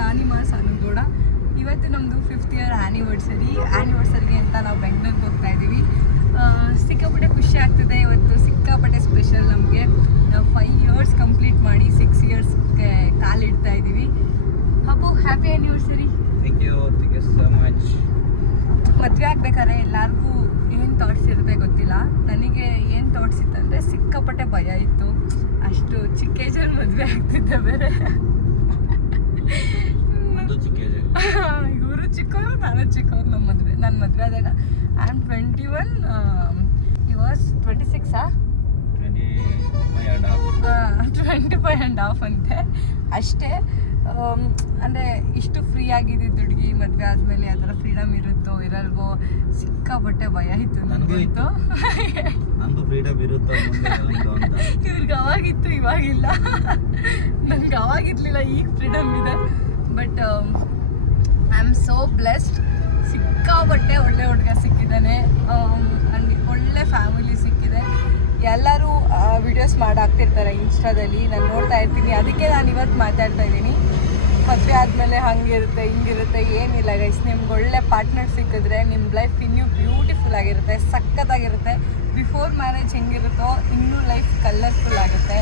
ನಾನಿ ಮಾಸಾನು ಕೂಡ ಇವತ್ತು ನಮ್ಮದು 5th ಇಯರ್ ಆ್ಯನಿವರ್ಸರಿಗೆ ಅಂತ ನಾವು ಬೆಂಗಳೂರಿಗೆ ಹೋಗ್ತಾ ಇದ್ದೀವಿ. ಸಿಕ್ಕಾಪಟ್ಟೆ ಖುಷಿ ಆಗ್ತಿದೆ. ಇವತ್ತು ಸಿಕ್ಕಾಪಟ್ಟೆ ಸ್ಪೆಷಲ್ ನಮಗೆ. ನಾವು 5 ಇಯರ್ಸ್ ಕಂಪ್ಲೀಟ್ ಮಾಡಿ 6 ಇಯರ್ಸ್ಗೆ ಕಾಲಿಡ್ತಾ ಇದ್ದೀವಿ. Appu happy anniversary. Thank you so much. ಮದುವೆ ಆಗ್ಬೇಕಾದ್ರೆ ಎಲ್ಲರಿಗೂ ಏನು ಥಾಟ್ಸ್ ಇರುತ್ತೆ ಗೊತ್ತಿಲ್ಲ. ನನಗೆ ಏನು ಥಾಟ್ಸ್ ಇತ್ತಂದರೆ ಸಿಕ್ಕಾಪಟ್ಟೆ ಭಯ ಇತ್ತು. ಅಷ್ಟು ಚಿಕ್ಕ ಏಜಲ್ಲಿ ಮದುವೆ ಆಗ್ತಿದ್ದೆ ಬೇರೆ. ಇವರು ಚಿಕ್ಕವರು ನಾನು ಚಿಕ್ಕವರು. ನನ್ನ ಮದುವೆ ಆದಾಗ ಐ ಆಮ್ 21, he was 26. 25.5 ಅಂತೆ ಅಂತೆ. ಅಂದರೆ ಇಷ್ಟು ಫ್ರೀ ಆಗಿದ್ದು ಹುಡುಗಿ ಮದುವೆ ಆದಮೇಲೆ ಆ ಥರ ಫ್ರೀಡಮ್ ಇರುತ್ತೋ ಇರಲ್ವೋ ಸಿಕ್ಕಾಪಟ್ಟೆ ಭಯ ಇತ್ತು ನನಗಂತೂ. ಇವ್ರಿಗೆ ಅವಾಗಿತ್ತು, ಇವಾಗಿಲ್ಲ. ನನಗೆ ಅವಾಗಿರ್ಲಿಲ್ಲ, ಈಗ ಫ್ರೀಡಮ್ ಇದೆ. But I am so blessed. ಸಿಕ್ಕಾಪಟ್ಟೆ ಒಳ್ಳೆ ಹುಡುಗ ಸಿಕ್ಕಿದ್ದಾನೆ. ಒಳ್ಳೆ ಫ್ಯಾಮಿಲಿ ಸಿಕ್ಕಿದೆ. ಎಲ್ಲರೂ ವಿಡಿಯೋಸ್ ಮಾಡಾಕ್ತಿರ್ತಾರೆ ಇನ್ಸ್ಟಾದಲ್ಲಿ, ನಾನು ನೋಡ್ತಾ ಇರ್ತೀನಿ. ಅದಕ್ಕೆ ನಾನು ಇವತ್ತು ಮಾತಾಡ್ತಾ ಇದ್ದೀನಿ. ಮದುವೆ ಆದಮೇಲೆ ಹಂಗಿರುತ್ತೆ ಹಿಂಗಿರುತ್ತೆ ಏನಿಲ್ಲ ಗೈಸ್. ನಿಮ್ಗೆ ಒಳ್ಳೆ ಪಾರ್ಟ್ನರ್ ಸಿಕ್ಕಿದ್ರೆ ನಿಮ್ಮ ಲೈಫ್ ಇನ್ನೂ ಬ್ಯೂಟಿಫುಲ್ ಆಗಿರುತ್ತೆ, ಸಖತ್ತಾಗಿರುತ್ತೆ. ಬಿಫೋರ್ ಮ್ಯಾರೇಜ್ ಹೆಂಗಿರುತ್ತೋ ಇನ್ನೂ ಲೈಫ್ ಕಲರ್ಫುಲ್ ಆಗುತ್ತೆ.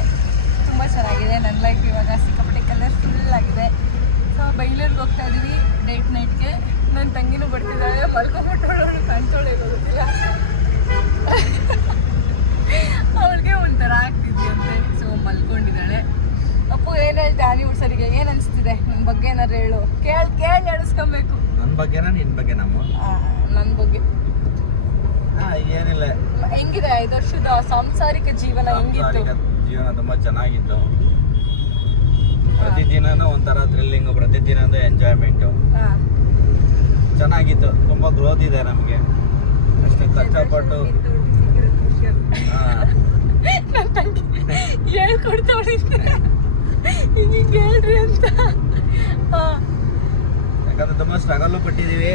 ತುಂಬ ಚೆನ್ನಾಗಿದೆ. ನನ್ನ ಲೈಫ್ ಇವಾಗ ಸಿಕ್ಕಾಪಟ್ಟೆ ಕಲರ್ಫುಲ್ ಆಗಿದೆ. ಸೊ ಬೆಂಗಳೂರಿಗೆ ಹೋಗ್ತಾ ಇದ್ದೀವಿ ಡೇಟ್ ನೈಟ್ಗೆ. ನನ್ನ ತಂಗಿನೂ ಬರ್ತಿದ್ದಾಳೆ. ಮಲ್ಕೊಂಡ್ಬಿಟ್ಟವಳು ಕಾಣ್ತೋಳೆ ಗೊತ್ತಿಲ್ಲ. ಅವಳಿಗೆ ಒಂಥರ ಆಗ್ತಿದ್ಯಂತೆ. ಸೊ ಮಲ್ಕೊಂಡಿದ್ದಾಳೆ. ಅಪ್ಪು ಏನು ಹೇಳ್ತೆ ಆ್ಯನಿವರ್ಸರಿಗೆ? ಏನು ಅನಿಸ್ತಿದೆ ನನ್ನ ಬಗ್ಗೆ? ಏನಾರು ಹೇಳು. ಕೇಳಿ ಹೇಳಿಸ್ಕೊಬೇಕು. ನನ್ನ ಬಗ್ಗೆನಾ ನಿನ್ನ ಬಗ್ಗೆ? ನನ್ನ ಬಗ್ಗೆ ಏನಿಲ್ಲ. ಹೆಂಗಿದೆ 5 ವರ್ಷದ ಸಾಂಸಾರಿಕ ಜೀವನ? ಹೆಂಗಿತ್ತು? ಜೀವನ ತುಂಬ ಚೆನ್ನಾಗಿತ್ತು. ಪ್ರತಿದಿನನೂ ಒಂಥರ ಥ್ರಿಲ್ಲಿಂಗು, ಪ್ರತಿದಿನದ ಎಂಜಾಯ್ಮೆಂಟು ಚೆನ್ನಾಗಿತ್ತು. ತುಂಬ ಗ್ರೋತ್ ಇದೆ ನಮಗೆ. ಅಷ್ಟು ಕಷ್ಟಪಟ್ಟು ನನ್ನ ತಂಗಿ ಹೇಳ್ಕೊಡ್ತಾಳೆ ಹಿಂಗೆ ಹೇಳ್ರಿ ಅಂತ. ಯಾಕಂದ್ರೆ ತುಂಬ ಸ್ಟ್ರಗಲ್ಲು ಪಟ್ಟಿದ್ದೀವಿ,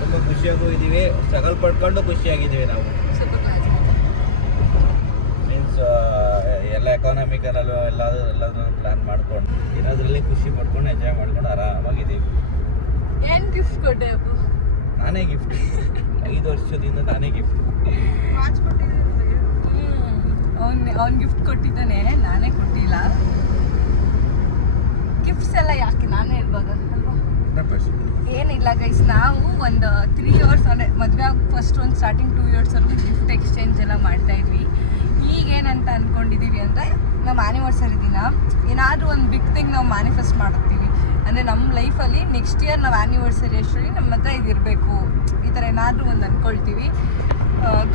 ತುಂಬ ಖುಷಿಯಾಗೂ ಇದ್ದೀವಿ. ಸ್ಟ್ರಗಲ್ ಪಡ್ಕೊಂಡು ಖುಷಿಯಾಗಿದ್ದೀವಿ ನಾವು. ಮೀನ್ಸ್ ಎಲ್ಲ ಎಕಾನಮಿಕಲ್ಲೂ ಎಲ್ಲದನ್ನು ಪ್ಲ್ಯಾನ್ ಮಾಡ್ಕೊಂಡು ಇರೋದ್ರಲ್ಲಿ ಖುಷಿ ಪಡ್ಕೊಂಡು ಎಂಜಾಯ್ ಮಾಡ್ಕೊಂಡು ಆರಾಮಾಗಿದ್ದೀವಿ. ಏನು ಗಿಫ್ಟ್ ಕೊಟ್ಟೆ ಅಪ್ಪು? ನಾನೇ ಗಿಫ್ಟ್. 5 ವರ್ಷದಿಂದ ನಾನೇ ಗಿಫ್ಟ್. ಅವ್ನು ಗಿಫ್ಟ್ ಕೊಟ್ಟಿದ್ದಾನೆ, ನಾನೇ ಕೊಟ್ಟಿಲ್ಲ. ಗಿಫ್ಟ್ಸ್ ಎಲ್ಲ ಯಾಕೆ ನಾನೇ ಇರ್ಬೋದು ಅಲ್ವಾ? ಏನಿಲ್ಲ ಗೈಸ್, ನಾವು ಒಂದು 3 ಇಯರ್ಸ್ ಅಂದರೆ ಮದುವೆ ಆಗಿ ಫಸ್ಟ್ ಒಂದು ಸ್ಟಾರ್ಟಿಂಗ್ 2 ಇಯರ್ಸ್ವರೆಗೂ ಗಿಫ್ಟ್ ಎಕ್ಸ್ಚೇಂಜ್ ಎಲ್ಲ ಮಾಡ್ತಾಯಿದ್ವಿ. ಈಗೇನಂತ ಅಂದ್ಕೊಂಡಿದ್ದೀವಿ ಅಂದರೆ ನಮ್ಮ ಆ್ಯನಿವರ್ಸರಿ ದಿನ ಏನಾದರೂ ಒಂದು ಬಿಗ್ ಥಿಂಗ್ ನಾವು ಮ್ಯಾನಿಫೆಸ್ಟ್ ಮಾಡ್ತೀವಿ. ಅಂದರೆ ನಮ್ಮ ಲೈಫಲ್ಲಿ ನೆಕ್ಸ್ಟ್ ಇಯರ್ ನಾವು ಆ್ಯನಿವರ್ಸರಿ ಅಷ್ಟರಲ್ಲಿ ನಮ್ಮ ಹತ್ರ ಇದಿರಬೇಕು, ಈ ಥರ ಏನಾದರೂ ಒಂದು ಅಂದ್ಕೊಳ್ತೀವಿ.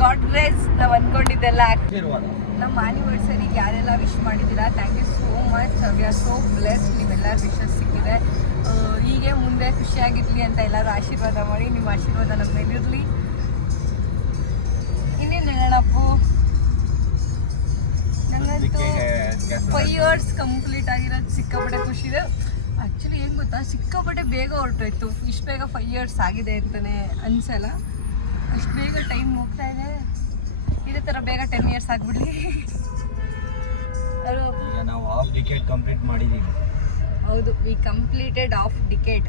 ಗಾಡ್ ಗ್ರೇಸ್ ನಾವು ಅಂದ್ಕೊಂಡಿದ್ದೆಲ್ಲ ನಮ್ಮ ಆ್ಯನಿವರ್ಸರಿಗೆ ಯಾರೆಲ್ಲ ವಿಶ್ ಮಾಡಿದ್ದೀರಾ, thank you so much. We are so blessed. ನೀವೆಲ್ಲರ ವಿಶಸ್ ಸಿಕ್ಕಿದೆ. ಹೀಗೆ ಮುಂದೆ ಖುಷಿಯಾಗಿರಲಿ ಅಂತ ಎಲ್ಲರೂ ಆಶೀರ್ವಾದ ಮಾಡಿ. ನಿಮ್ಮ ಆಶೀರ್ವಾದ ನಮ್ಮ ಮೇಲಿರಲಿ. ಇನ್ನೇನು ಹೇಳೋಣಪ್ಪು, ನನಗಂತೂ 5 ಇಯರ್ಸ್ ಕಂಪ್ಲೀಟ್ ಆಗಿರೋದು ಸಿಕ್ಕಾಪಟ್ಟೆ ಖುಷಿ ಇದೆ. ಆ್ಯಕ್ಚುಲಿ ಏನು ಗೊತ್ತಾ, ಸಿಕ್ಕಾಪಟ್ಟೆ ಬೇಗ ಹೊರಟೋಯ್ತು. ಇಷ್ಟು ಬೇಗ 5 ಇಯರ್ಸ್ ಆಗಿದೆ ಅಂತಲೇ ಅನಿಸಲ್ಲ. ಅಷ್ಟು ಬೇಗ ಟೈಮ್ ಹೋಗ್ತಾ ಇದೆ. ಇದೇ ಥರ ಬೇಗ 10 ಇಯರ್ಸ್ ಆಗಿಬಿಡ್ಲಿ. ಈಗ ನಾವು ಹಾಫ್ ಡಿಕೇಡ್ ಕಂಪ್ಲೀಟ್ ಮಾಡಿದ್ದೀವಿ. ಹೌದು, ವಿ ಕಂಪ್ಲೀಟೆಡ್ ಹಾಫ್ ಡಿಕೇಡ್.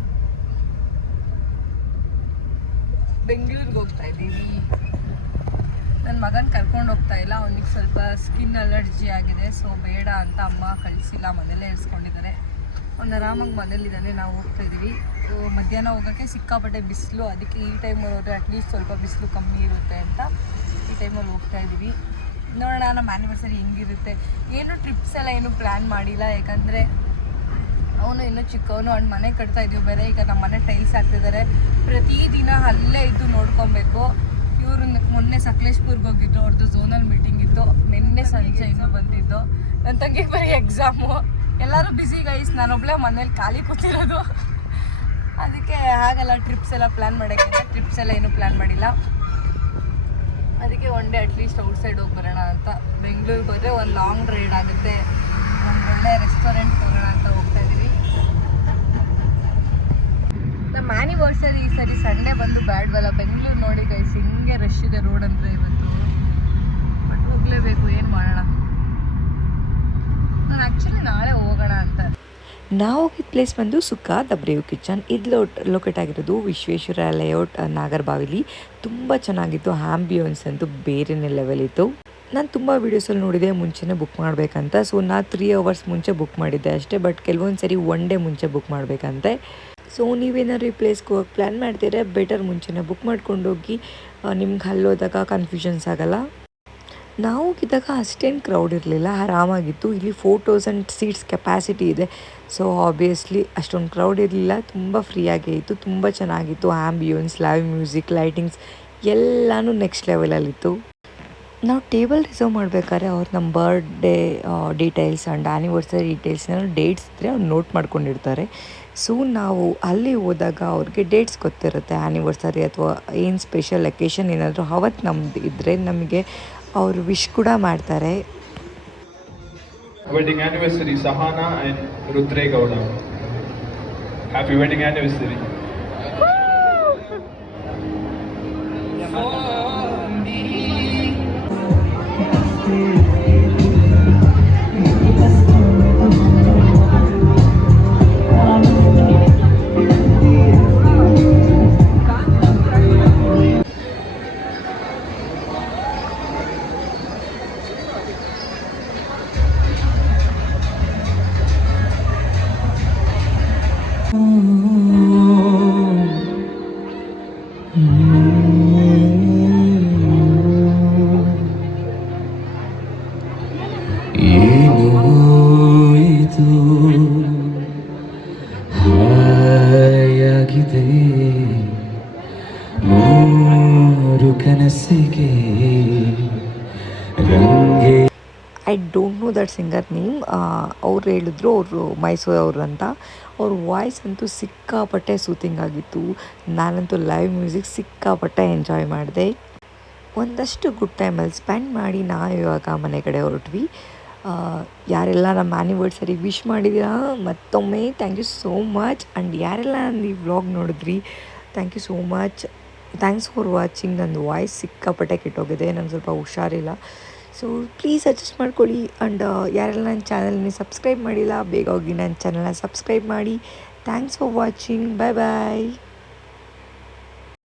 ಬೆಂಗಳೂರಿಗೆ ಹೋಗ್ತಾ ಇದ್ದೀವಿ. ನನ್ನ ಮಗನ ಕರ್ಕೊಂಡು ಹೋಗ್ತಾ ಇಲ್ಲ, ಅವನಿಗೆ ಸ್ವಲ್ಪ ಸ್ಕಿನ್ ಅಲರ್ಜಿ ಆಗಿದೆ. ಸೊ ಬೇಡ ಅಂತ ಅಮ್ಮ ಕಳಿಸಿಲ್ಲ, ಮನೇಲೇ ಇರಿಸ್ಕೊಂಡಿದ್ದಾರೆ. ಅವ್ನು ಆರಾಮಾಗಿ ಮನೇಲಿದ್ದಾನೆ. ನಾವು ಹೋಗ್ತಾ ಇದ್ದೀವಿ. ಮಧ್ಯಾಹ್ನ ಹೋಗೋಕ್ಕೆ ಸಿಕ್ಕಾಪಟ್ಟೆ ಬಿಸಿಲು. ಅದಕ್ಕೆ ಈ ಟೈಮಲ್ಲಿ ಹೋದರೆ ಅಟ್ಲೀಸ್ಟ್ ಸ್ವಲ್ಪ ಬಿಸಿಲು ಕಮ್ಮಿ ಇರುತ್ತೆ ಅಂತ ಈ ಟೈಮಲ್ಲಿ ಹೋಗ್ತಾ ಇದ್ದೀವಿ. ನೋಡೋಣ ನಮ್ಮ ಆ್ಯನಿವರ್ಸರಿ ಹೆಂಗಿರುತ್ತೆ. ಏನು ಟ್ರಿಪ್ಸ್ ಎಲ್ಲ ಏನು ಪ್ಲ್ಯಾನ್ ಮಾಡಿಲ್ಲ, ಯಾಕಂದರೆ ಅವನು ಇನ್ನೂ ಚಿಕ್ಕವನು. ಅವ್ನು ಮನೆ ಕಟ್ತಾ ಇದ್ದೀವಿ ಬೇರೆ. ಈಗ ನಮ್ಮ ಮನೆ ಟೈಲ್ಸ್ ಹಾಕ್ತಿದ್ದಾರೆ. ಪ್ರತಿದಿನ ಅಲ್ಲೇ ಇದ್ದು ನೋಡ್ಕೊಬೇಕು. ಇವರು ಮೊನ್ನೆ ಸಕಲೇಶ್ಪುರ್ಗೆ ಹೋಗಿದ್ದು, ಅವ್ರದ್ದು ಝೋನಲ್ ಮೀಟಿಂಗ್ ಇತ್ತು. ನಿನ್ನೆ ಸಂಜೆ ಇನ್ನೂ ಬಂದಿದ್ದು. ನನ್ನ ತಂಗಿಗೆ ಬರೀ ಎಕ್ಸಾಮು. ಎಲ್ಲರೂ ಬ್ಯುಸಿ ಗೈಸ್, ನಾನೊಬ್ಬಳೇ ಮನೇಲಿ ಖಾಲಿ ಕೂತಿರೋದು. ಅದಕ್ಕೆ ಹಾಗಲ್ಲ ಟ್ರಿಪ್ಸ್ ಎಲ್ಲ ಪ್ಲ್ಯಾನ್ ಮಾಡೋಕ್ಕೆ. ಟ್ರಿಪ್ಸ್ ಎಲ್ಲ ಏನೂ ಪ್ಲ್ಯಾನ್ ಮಾಡಿಲ್ಲ. ಅದಕ್ಕೆ ಒನ್ ಡೇ ಅಟ್ಲೀಸ್ಟ್ ಔಟ್ಸೈಡ್ ಹೋಗಿ ಬರೋಣ ಅಂತ. ಬೆಂಗಳೂರಿಗೆ ಹೋದರೆ ಒಂದು ಲಾಂಗ್ ರೈಡ್ ಆಗುತ್ತೆ. ಒಂದು ಒಳ್ಳೆ ರೆಸ್ಟೋರೆಂಟ್ ಹೋಗೋಣ ಅಂತ ಹೋಗ್ತಾ ಇದ್ದೀವಿ. ನಮ್ಮ ಆ್ಯನಿವರ್ಸರಿ ಈ ಸರಿ ಸಂಡೇ ಬಂದು ಬ್ಯಾಡ್ವಲ್ಲ. ಬೆಂಗಳೂರು ನೋಡಿ ಗೈಸ್ ಹಿಂಗೆ ರಶ್ ಇದೆ ರೋಡ್ ಅಂದರೆ ಇವತ್ತು. ಬಟ್ ಹೋಗಲೇಬೇಕು, ಏನು ಮಾಡೋಣ. ನಾನು ಆ್ಯಕ್ಚುಲಿ ನಾಳೆ ಹೋಗೋಣ ಅಂತ ನಾವು ಹೋಗಿದ್ದ ಪ್ಲೇಸ್ ಬಂದು ಸುಕ್ಕ ದ ಬ್ರೇವ್ ಕಿಚನ್. ಇದು ಲೊಕೇಟ್ ಆಗಿರೋದು ವಿಶ್ವೇಶ್ವರ ಲೇಔಟ್ ನಾಗರಬಾವಿಲಿ. ತುಂಬ ಚೆನ್ನಾಗಿತ್ತು, ಆಂಬಿಯನ್ಸ್ ಅಂತೂ ಬೇರೆನೇ ಲೆವೆಲ್ ಇತ್ತು. ನಾನು ತುಂಬ ವೀಡಿಯೋಸಲ್ಲಿ ನೋಡಿದೆ ಮುಂಚೆನೇ ಬುಕ್ ಮಾಡಬೇಕಂತ. ಸೊ ನಾನು 3 ಅವರ್ಸ್ ಮುಂಚೆ ಬುಕ್ ಮಾಡಿದ್ದೆ ಅಷ್ಟೇ. ಬಟ್ ಕೆಲವೊಂದು ಸರಿ 1 ಡೇ ಮುಂಚೆ ಬುಕ್ ಮಾಡಬೇಕಂತೆ. ಸೊ ನೀವೇನಾದ್ರು ಈ ಪ್ಲೇಸ್ಗೆ ಹೋಗಿ ಪ್ಲ್ಯಾನ್ ಮಾಡ್ತೀರಾ, ಬೆಟರ್ ಮುಂಚೆನೇ ಬುಕ್ ಮಾಡ್ಕೊಂಡೋಗಿ. ನಿಮ್ಗೆ ಅಲ್ಲೋದಾಗ ಕನ್ಫ್ಯೂಷನ್ಸ್ ಆಗಲ್ಲ. ನಾವು ಹೋಗಿದ್ದಾಗ ಅಷ್ಟೇನು ಕ್ರೌಡ್ ಇರಲಿಲ್ಲ, ಆರಾಮಾಗಿತ್ತು. ಇಲ್ಲಿ 4000 ಸೀಟ್ಸ್ ಕೆಪಾಸಿಟಿ ಇದೆ. ಸೊ ಆಬ್ವಿಯಸ್ಲಿ ಅಷ್ಟೊಂದು ಕ್ರೌಡ್ ಇರಲಿಲ್ಲ, ತುಂಬ ಫ್ರೀಯಾಗೇ ಇತ್ತು, ತುಂಬ ಚೆನ್ನಾಗಿತ್ತು. ಆ್ಯಂಬಿಯನ್ಸ್, ಲೈವ್ ಮ್ಯೂಸಿಕ್, ಲೈಟಿಂಗ್ಸ್ ಎಲ್ಲನೂ ನೆಕ್ಸ್ಟ್ ಲೆವೆಲಲ್ಲಿತ್ತು. ನಾವು ಟೇಬಲ್ ರಿಸರ್ವ್ ಮಾಡಬೇಕಾದ್ರೆ ಅವ್ರು ನಮ್ಮ ಬರ್ಡೇ ಡೀಟೇಲ್ಸ್ ಆ್ಯಂಡ್ ಆ್ಯನಿವರ್ಸರಿ ಡೀಟೇಲ್ಸ್ನ ಡೇಟ್ಸ್ ಇದ್ದರೆ ಅವ್ರು ನೋಟ್ ಮಾಡ್ಕೊಂಡಿರ್ತಾರೆ. ಸೊ ನಾವು ಅಲ್ಲಿ ಹೋದಾಗ ಅವ್ರಿಗೆ ಡೇಟ್ಸ್ ಗೊತ್ತಿರುತ್ತೆ, ಆ್ಯನಿವರ್ಸರಿ ಅಥವಾ ಏನು ಸ್ಪೆಷಲ್ ಅಕೇಶನ್ ಏನಾದರೂ ಅವತ್ತು ನಮ್ದು ಇದ್ದರೆ ನಮಗೆ ಅವರು ವಿಶ್ ಕೂಡ ಮಾಡ್ತಾರೆ. Wedding anniversary Sahana and Rudregowda. Happy wedding anniversary. I don't know that singer name. ಅವ್ರು ಹೇಳಿದ್ರು ಅವರು ಮೈಸೂರವ್ರು ಅಂತ. ಅವ್ರ ವಾಯ್ಸ್ ಅಂತೂ ಸಿಕ್ಕಾಪಟ್ಟೆ ಸೂತಿಂಗ್ ಆಗಿತ್ತು. ನಾನಂತೂ ಲೈವ್ ಮ್ಯೂಸಿಕ್ ಸಿಕ್ಕಾಪಟ್ಟೆ ಎಂಜಾಯ್ ಮಾಡಿದೆ. ಒಂದಷ್ಟು ಗುಡ್ ಟೈಮಲ್ಲಿ ಸ್ಪೆಂಡ್ ಮಾಡಿ ನಾವು ಇವಾಗ ಮನೆ ಕಡೆ ಹೊರಟ್ವಿ. ಯಾರೆಲ್ಲ ನಮ್ಮ ಆ್ಯನಿವರ್ಸರಿ ವಿಶ್ ಮಾಡಿದ್ದೀರಾ ಮತ್ತೊಮ್ಮೆ thank you so much. And ಯಾರೆಲ್ಲ ನಂದು ಈ ವ್ಲಾಗ್ ನೋಡಿದ್ರಿ thank you so much. Thanks for watching. ನಂದು ವಾಯ್ಸ್ ಸಿಕ್ಕಾಪಟ್ಟೆ ಕೆಟ್ಟೋಗಿದೆ, ನಾನು ಸ್ವಲ್ಪ ಹುಷಾರಿಲ್ಲ. ಸೊ ಪ್ಲೀಸ್ ಅಡ್ಜಸ್ಟ್ ಮಾಡ್ಕೊಳ್ಳಿ. ಆ್ಯಂಡ್ ಯಾರೆಲ್ಲ ನನ್ನ ಚಾನಲ್ನ ಸಬ್ಸ್ಕ್ರೈಬ್ ಮಾಡಿಲ್ಲ ಬೇಗ ಹೋಗಿ ನನ್ನ ಚಾನಲ್ನ ಸಬ್ಸ್ಕ್ರೈಬ್ ಮಾಡಿ. Thanks for watching. Bye bye.